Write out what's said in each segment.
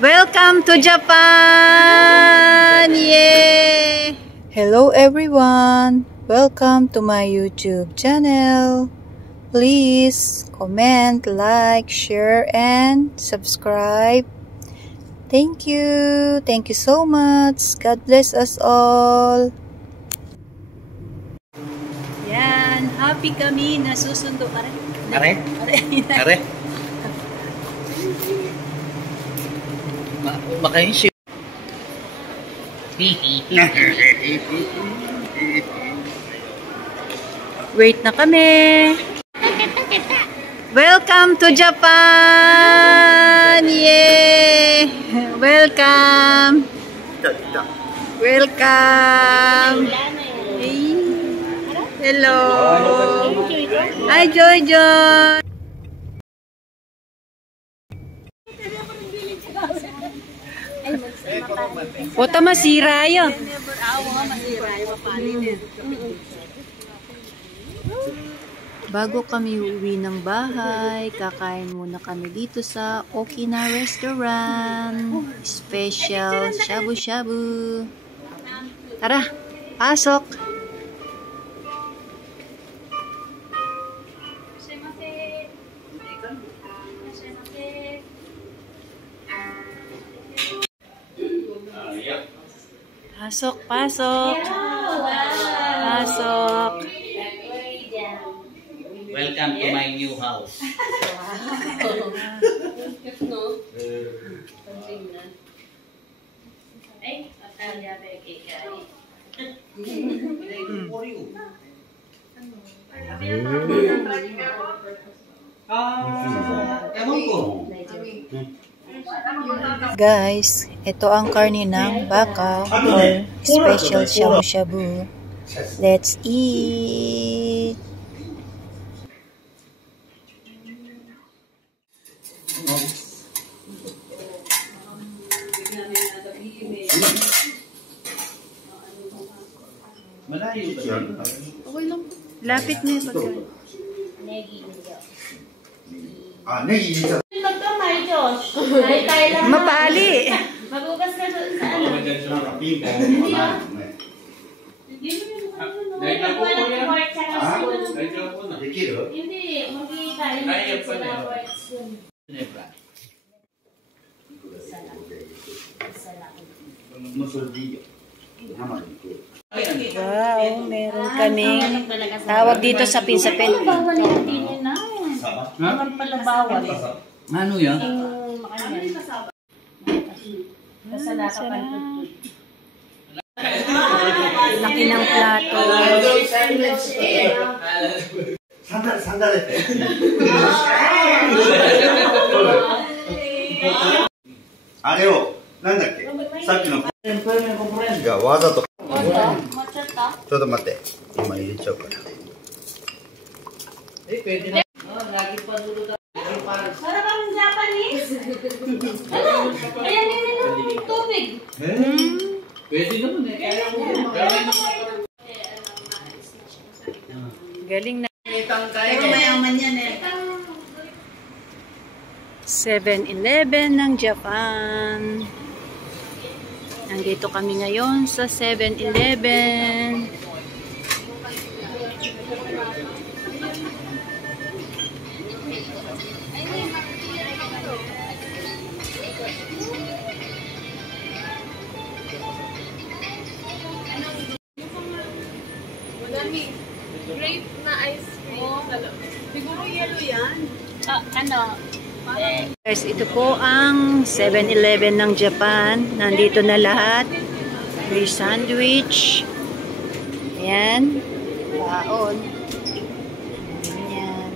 Welcome to Japan! Yay! Hello everyone! Welcome to my YouTube channel. Please comment, like, share, and subscribe. Thank you. Thank you so much. God bless us all. Yan. Happy kami na susundo. Are? Makain siya. Wait na kami. Welcome to Japan! Yay! Welcome! Welcome! Hey. Hello! Hi, Joy Joy! Wata masira yun. Bago kami uwi ng bahay, kakain muna kami dito sa Okina Restaurant. Special shabu-shabu. Tara, pasok! Pasok, pasok. Pasok. Welcome to my new house. Guys, ito ang karne ng baka or special shabu-shabu. Let's eat! Malayo ba yan? Okay lang. Lapit na yung pagkain. Mapali! Magugas ka doon sa ano? Hindi mo yung pork sa spoon. Hindi, magkikain mo sa pork spoon. Wow, meron kaming tawag dito sa pinsapin. Bawal yung tinin na. Bawal pala bawal. Ano yan? Laki ng plato. Sandal. Areo, nandake? Saki no. Ga waza to. ちょっと待って。今入れちゃうから。 Para kang Japanese. Ano? Ayan yung tubig. Pwede naman eh. Galing na. Pero mayaman yan eh. 7-Eleven ng Japan. Nandito kami ngayon sa 7-Eleven. Madami. Grape na ice cream. Siguro yellow yan. Ano? Guys, ito po ang 7-Eleven ng Japan. Nandito na lahat. May sandwich. Ayan. Baon. Ayan.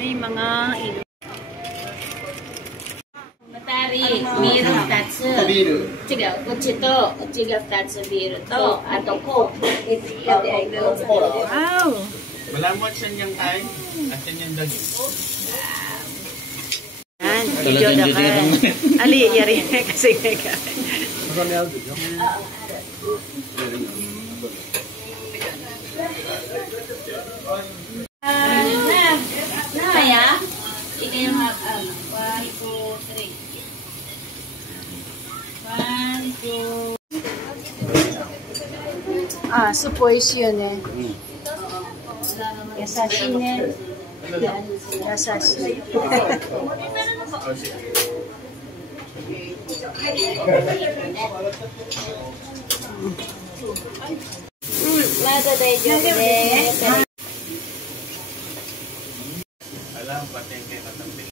May mga ilo. Matari, miru 2つ。違う、こっちと、こっちが2つビールと、あとコーク。Wow! Malamot siya niyang kain. At siya niyang daging. Yan, video na ka. Ali, yari kasi nga. Suppose yun eh. Yasashi ne. Yasashi. Alam, pati yung kaya katampi.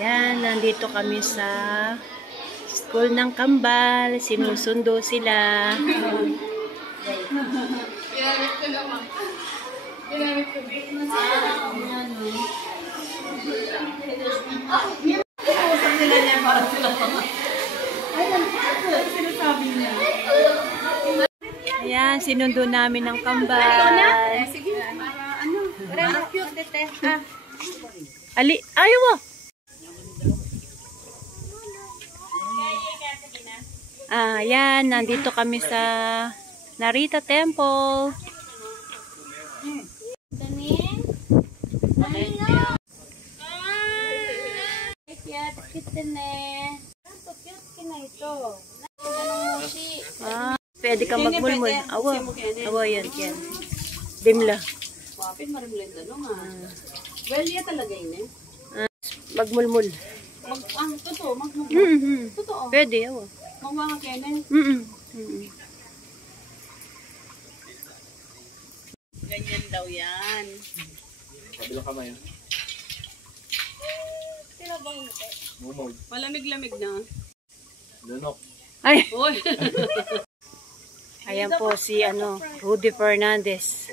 Ayan, nandito kami sa school ng Kambal. Sinusundo sila. Ayan, sinundo namin ng Kambal. Ali, ayaw mo. Ayan, nandito kami sa Narita Temple. Pwede ka magmulmul. Awa, yan. Dimla. Well, yan talaga yun eh. Magmulmul. Totoo, magmumul. Totoo. Pwede, awa. Magmamang kenen. Ganyan daw yan. Kabilang kamay. Mumog. Malamig-lamig na. Lunok. Ay! Uy! Ayan po si Rudy Fernandez.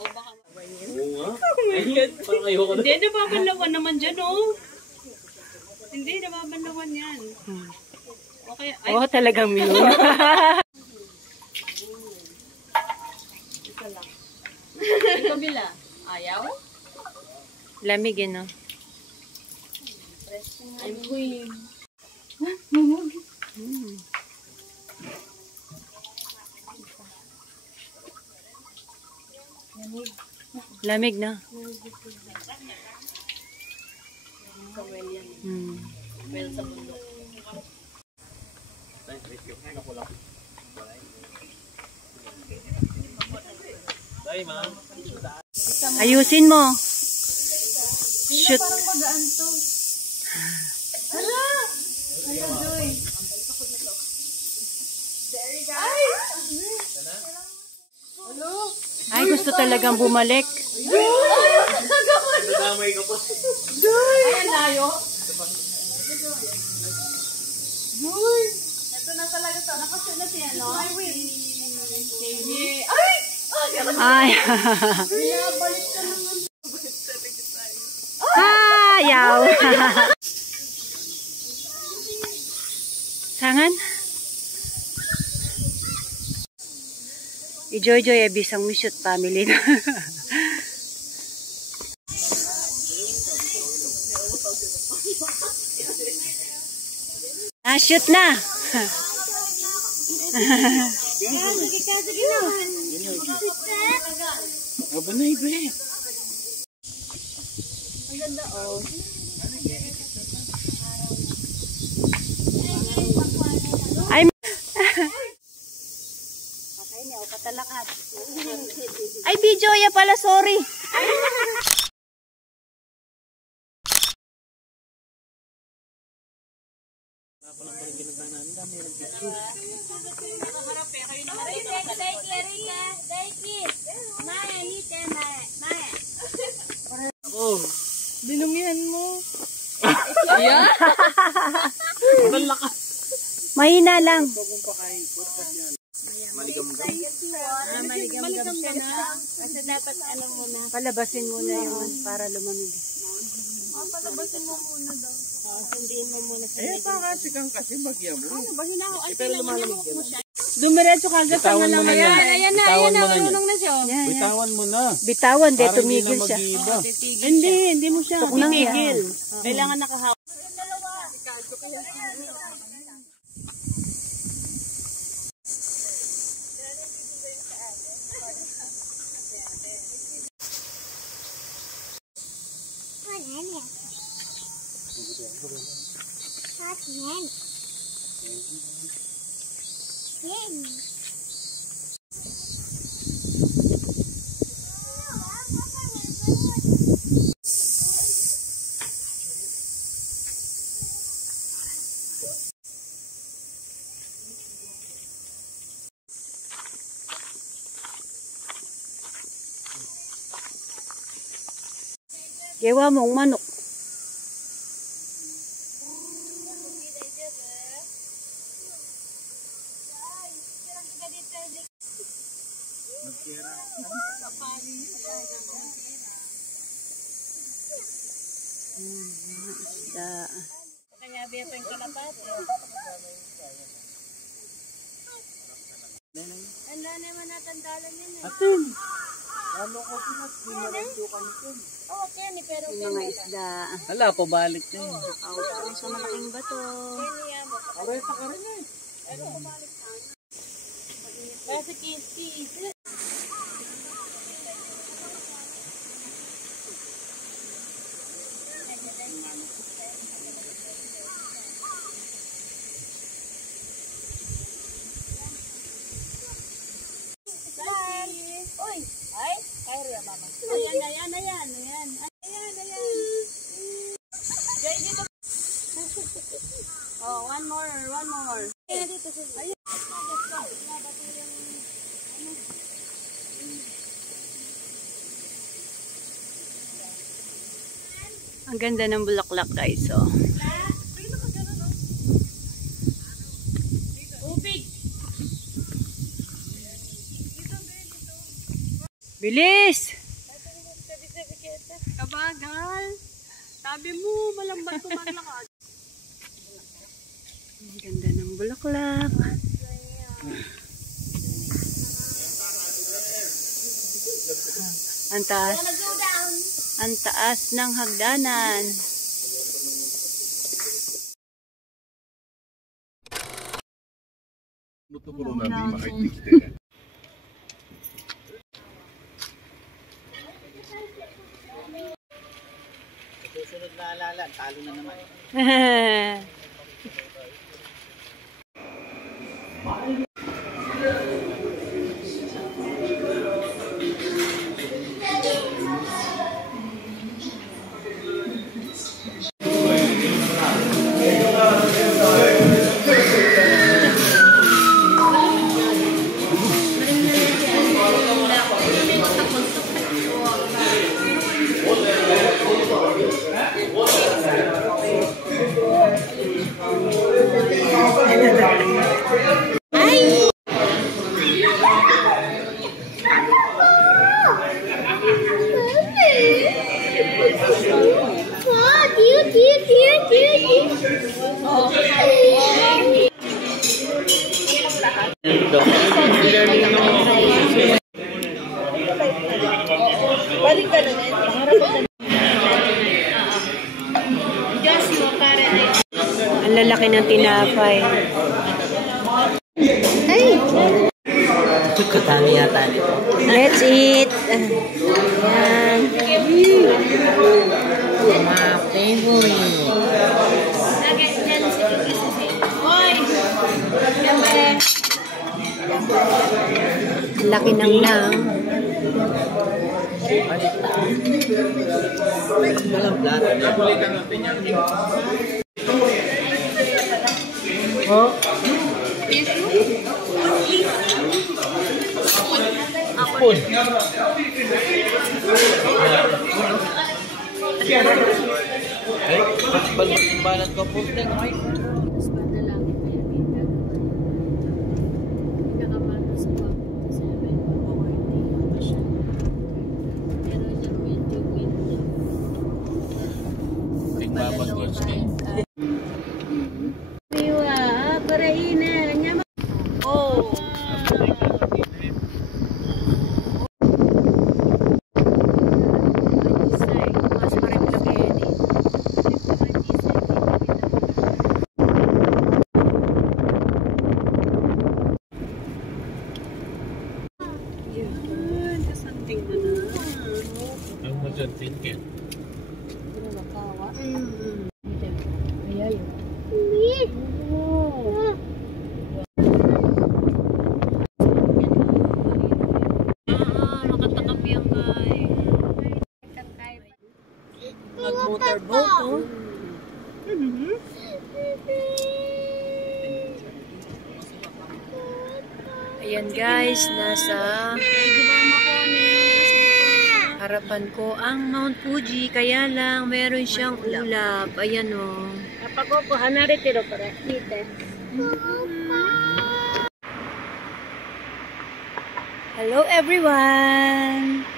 Oo nga. Parang ayoko na. Hindi, nababanlawan naman dyan, oh. Hindi, nababanlawan yan. Okay. Ay, Oo, talagang minum. ikaw bila. Ayaw? Lamig no? I'm queen. Lamig na. Well, sa bundok. Ayusin mo. Shoot. Parang magaan to. Hala! Hala, Joy. Ay, gusto talagang bumalik. Nadamay ka pa. Ay, layo. Joy! Ito na talaga to. Nakasunod na siya, no? Ay, wait. Ay! Ay. Binabalik ka naman. Ayaw. Tangan? I-joy-joy bisang misut family na. Shoot na. Mabanay ba eh? Ang ganda, oh. Ay. Okay, niya, patalakad. Ay, video ya pala, sorry. Oh. Dinungihan mo. Yeah? Ang lakas. Mahina lang. Maligam-gam. Maligam ka na. Kasi dapat muna. Palabasin muna yun para lumamig. Palabasin mo muna daw. Sundiin mo muna sa Eh, pakasigang kasi bagya mo. Bahin ako. Ay, Pero lumalamig yan. Dumiretso kagad sa Bitawan mo na yan. Ayan na, Bitawan mo na marunong yan. na siya. Bitawan mo na. Bitawan, de Para hindi tumigil na siya. mag-iiba. Hindi mo siya Tuknang titigil. yan. Kailangan nakahawak. Gawa mong manok. Isda. Kaya beto yung kalapat. Wala naman natandalan yan eh. Atin. Ano ko pinag-pinag-tukan ito? Oo, Kenny, pero Yung mga isda. Hala, pabalik na yun. Parang sa malaking bato. Kareta ka rin eh. kasi kiss. Uy! Ay! Kaya rin, mama. Ayan. Jay, dito. Oh, one more. Ayan, dito. Ayan. Ang ganda ng bulaklak, guys. Oh. Ubig! Bilis! Kabagal! Sabi mo, malambat tumaglakad. Ang ganda ng bulaklak. Ang taas. Ang taas ng hagdanan. Susunod na alala, talo na naman. Ang lalaki ng tinapay. Hey! Katani yata nito. Let's eat! Ayan. My favorite. Laki ng nang. Walang plato. Oh? Spoon. Ay, balat ko po. Oh, Makatakap yan kay. Nag-motorboat, oh. Ayan guys, nasa harapan ko ang Mount Fuji, kaya lang meron siyang ulap. Ayan o. Hello everyone!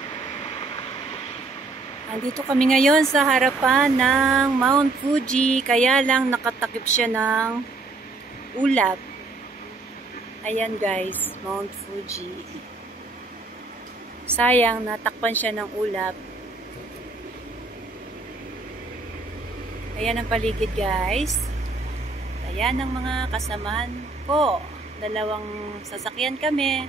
Andito kami ngayon sa harapan ng Mount Fuji, kaya lang nakatakip siya ng ulap. Ayan guys, Mount Fuji. Sayang, natakpan siya ng ulap. Ayan ang paligid guys. Ayan ang mga kasamahan ko. 2 sasakyan kami.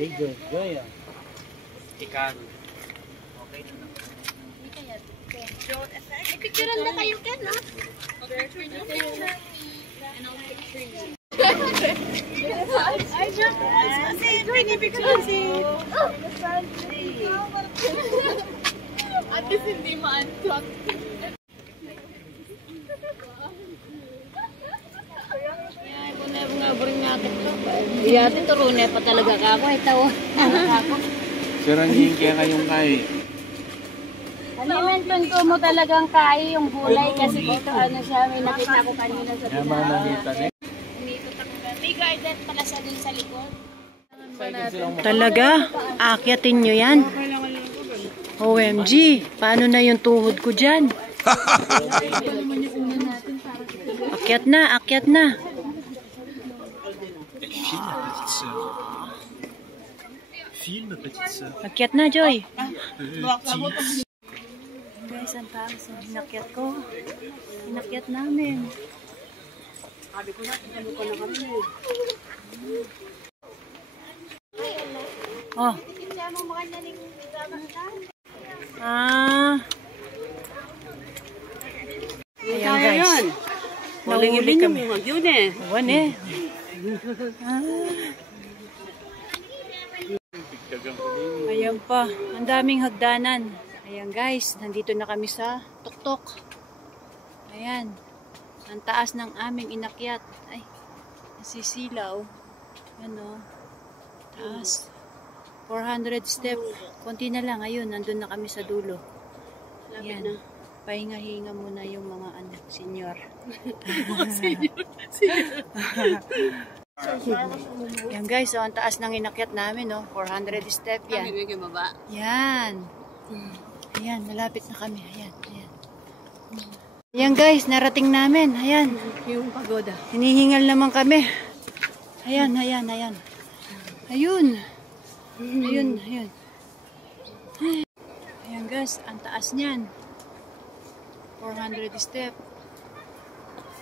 Hey, good. Gaya. Ikan. Okay na. Picturean na kayo, Ken, no? I just want to say, pretty picture si. At least hindi ma-uncut. Iya, turun pa talaga ka ako. Ito. Sirahin kaya kayong kay. Alimenton ko mo talagang kaya yung gulay kasi ito ano siya, may nakita ko kanina sa Yaman na dito eh. May garden pala sa dun sa likod. Talaga? Akyatin nyo yan? OMG, paano na yung tuhod ko dyan? Akyat na, akyat na. Akyat na, Joy. Guys, ang taas. Inakyat ko. Inakyat namin. Oh. Ayan guys. Nahuli kami. Huwan eh. Ayan pa. Ang daming hagdanan. Ayan guys. Nandito na kami sa tuktok. Ayan. Ang taas ng aming inakyat. Ay. Nasisilaw. Ayan o. Taas. 400 step. Konti na lang. Ayun. Nandun na kami sa dulo. Ayan. Pahinga-hinga muna yung mga anak. Senior. Yan guys, so ang taas ng inakyat namin, no? 400 step yan. Yan. Ayan, malapit na kami. Ayan, ayan. Ayan guys, narating namin. Ayan. Yung pagoda. Hinihingal naman kami. Ayan, ayan, ayan. Ayun. Ayun, ayun. Ayan guys, ang taas niyan. 400 step.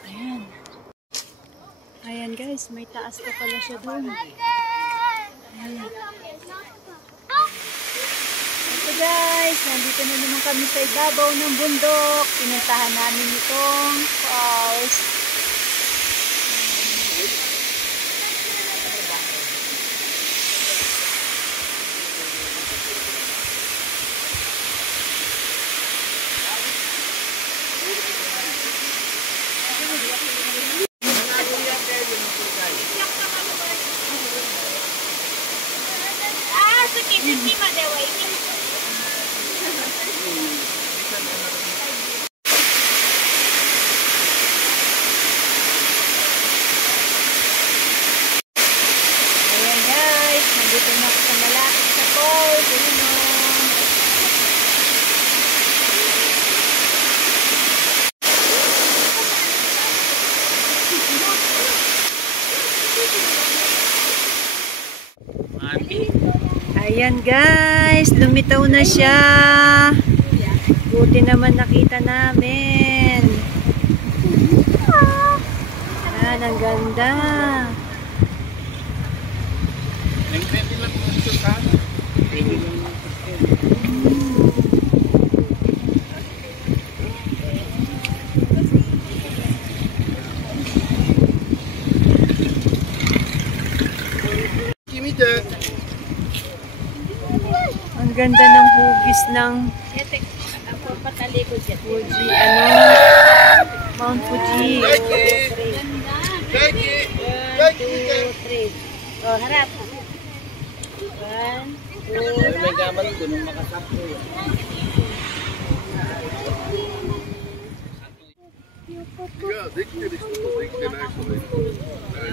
Ayan. Ayan guys, may taas pa pala siya doon. Ayan. Ito guys, nandito na naman kami sa ibabaw ng bundok. Pinuntahan namin itong falls. Ayan guys, nandito na ako sa malapit sa falls. Ayun o. Ayan guys, lumitaw na siya. Buti naman nakita namin. Yan, ang ganda. Ang ganda ng hugis ng Fuji, Mount Fuji. 1, 2, 3. Oh, harap. できてる人とできてない人がいる。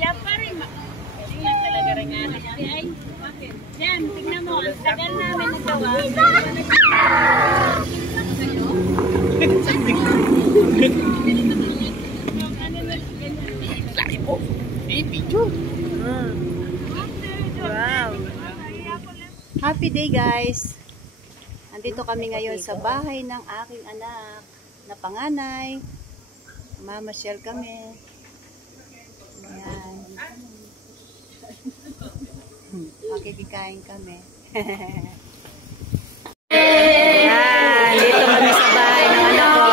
Ya pa rin. Tingnan talaga rin nga. Ay, bakit? Yan, tingnan mo. Ang tagal namin nagawa. Wow. Happy day, guys. Nandito kami ngayon sa bahay ng aking anak na panganay. Mamasyal kami. Ayan. Makikikain kami. Ayan. Dito kami sa bahay ng anak ko.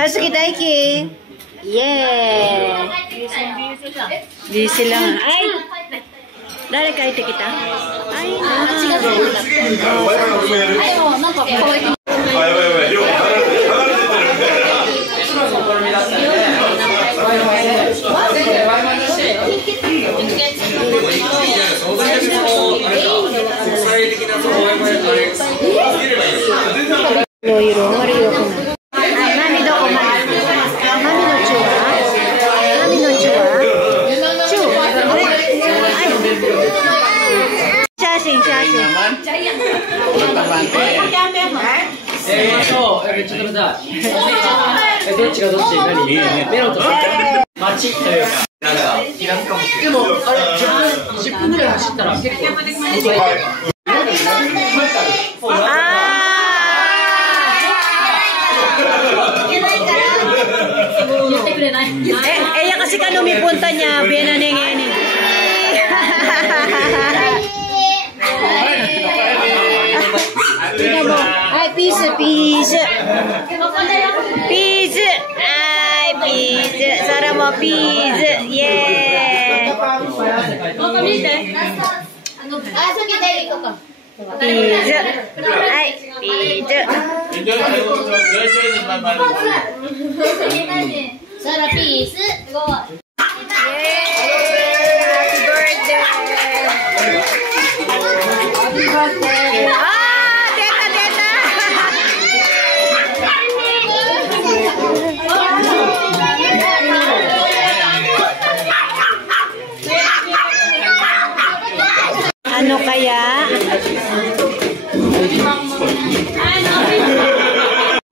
Asuki Daiki. Yeah. Busy lang. Ay. Dali kahit kita. Ay. Loiro, Mario ko na. Ay, mami daw ko, mami. Mami no chua. Mami no chua. Chu. Ay. Shasing, shasing. Eh, kasi ka lumipunta niya, binaningin. Ay, peace, peace. Peace. Ay, peace. Sarah mo, peace. Yeah. Peace. Ay, peace. Sarah, peace. Happy birthday. Ah, teta, teta. Ano kaya?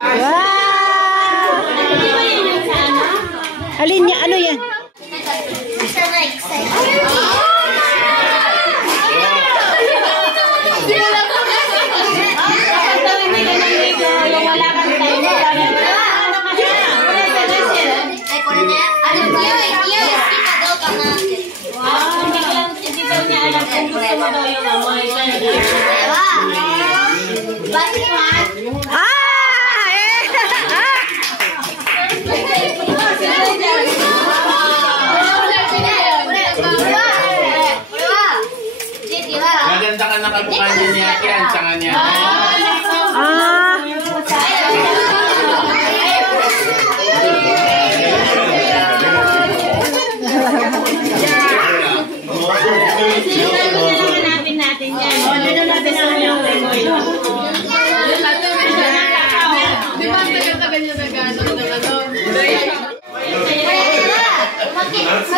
Wow! Alin niya? Ano yan? Maganda ka nakamukha niya yan, tsaka niya. Natin yan. Ano natin ang yung memory? Di ba ang tagal-tagal niya nag-ano? Ate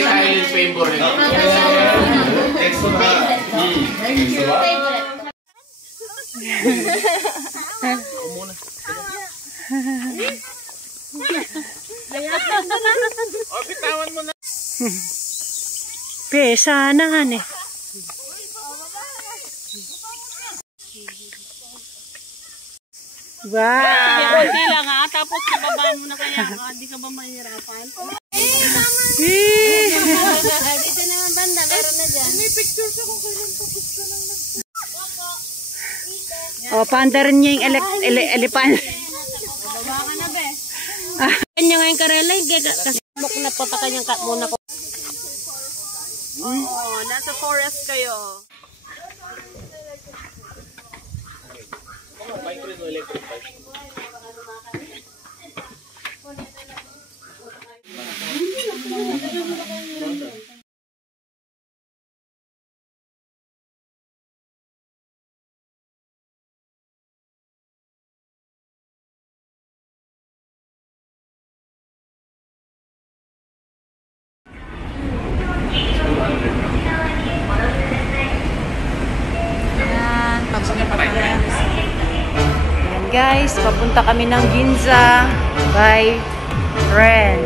Aileen favorite. Bitawan mo na. Pesa na nga eh. Wow! Hindi lang ha, tapos kababa mo na kaya hindi ka ba mahirapan? Dito naman banda, meron na dyan. May pictures ako kailan tapos ka lang. O, paanda rin niya yung elepan. Baba ka na be. Kanya nga yung karela, kasi buk na po ta kanyang cut muna ko. Oo, nasa forest kayo. Guys, papunta kami ng Ginza by Ren.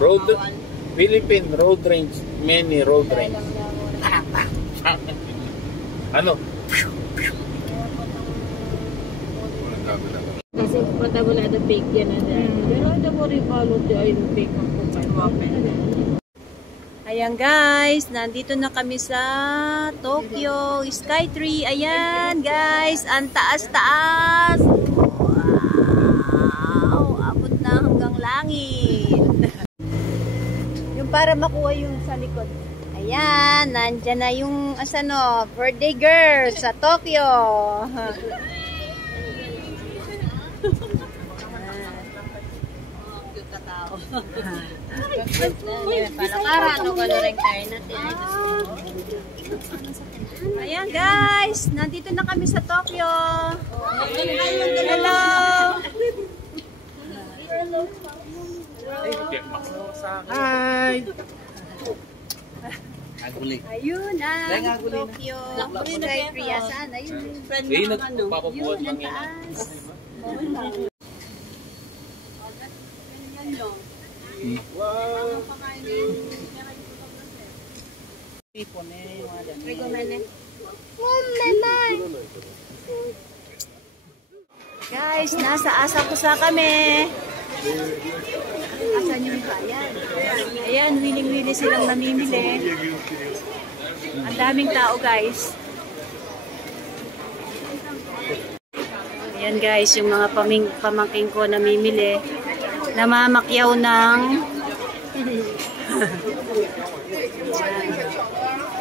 Road, Philippine road range, many road range. Ano? Kasi pata mo na the fake yan na dyan. Pero hindi mo rin follow yung fake ang kumpay. Ayan guys, nandito na kami sa Tokyo Skytree. Ayan guys, ang taas-taas. Wow! Abot na hanggang langit. Yung para makuha yung sa likod. Ayan, nandyan na yung birthday girl sa Tokyo. Ayan guys, nandito na kami sa Tokyo. Hello. Hi! Ayun ang Tokyo Skytree. Saan? Ayun. Ay, nagpapabuhat lang yan. Wow! Guys, nasa Asakusa kami. Asan yung bayan? Ayan, wiling-wili silang namimili. Ang daming tao guys. Ayan guys, yung mga pamangking ko namimili. Namamakyaw ng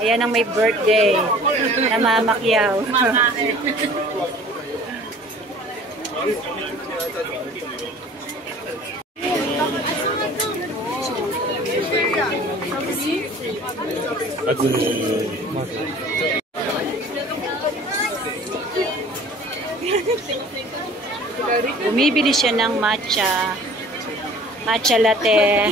ayan ang may birthday. Namamakyaw. Bumibili siya ng matcha latte.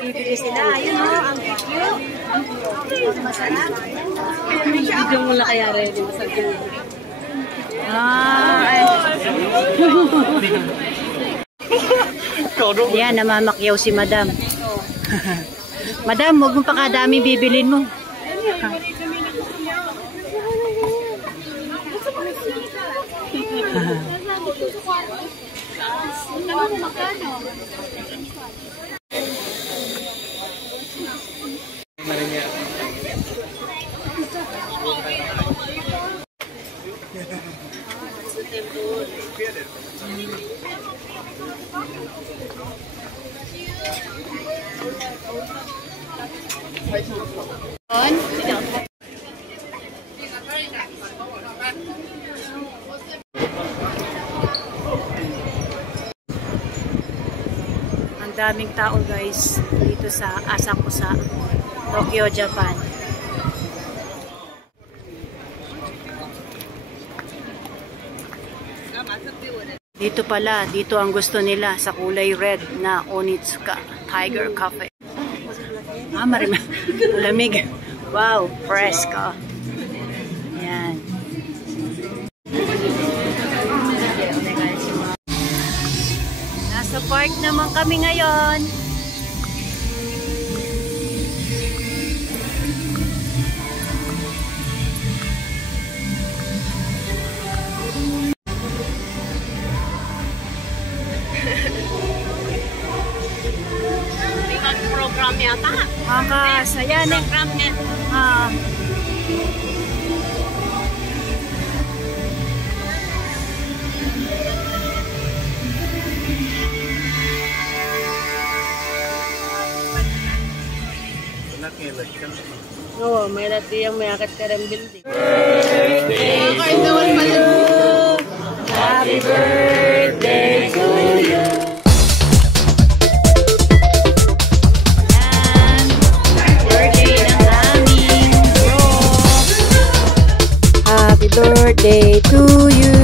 Bibili sila. Ayun o, ang cute. Masarap. Video mo lang kaya rin. Masarap. Ayan, namamakyaw si Madam. Madam, huwag mong pakadami bibilin mo. Ang daming tao guys dito sa Asakusa, Tokyo, Japan. Dito pala, dito ang gusto nila sa kulay red na Onitsuka Tiger Cafe. Malamig. Wow, fresco. Yan. Nasa park naman kami ngayon. Program yata. Saya na. Program niya. Oo, may lati yung may akit ka rin building. Happy birthday to you. Birthday ng aming bro. Happy birthday to you.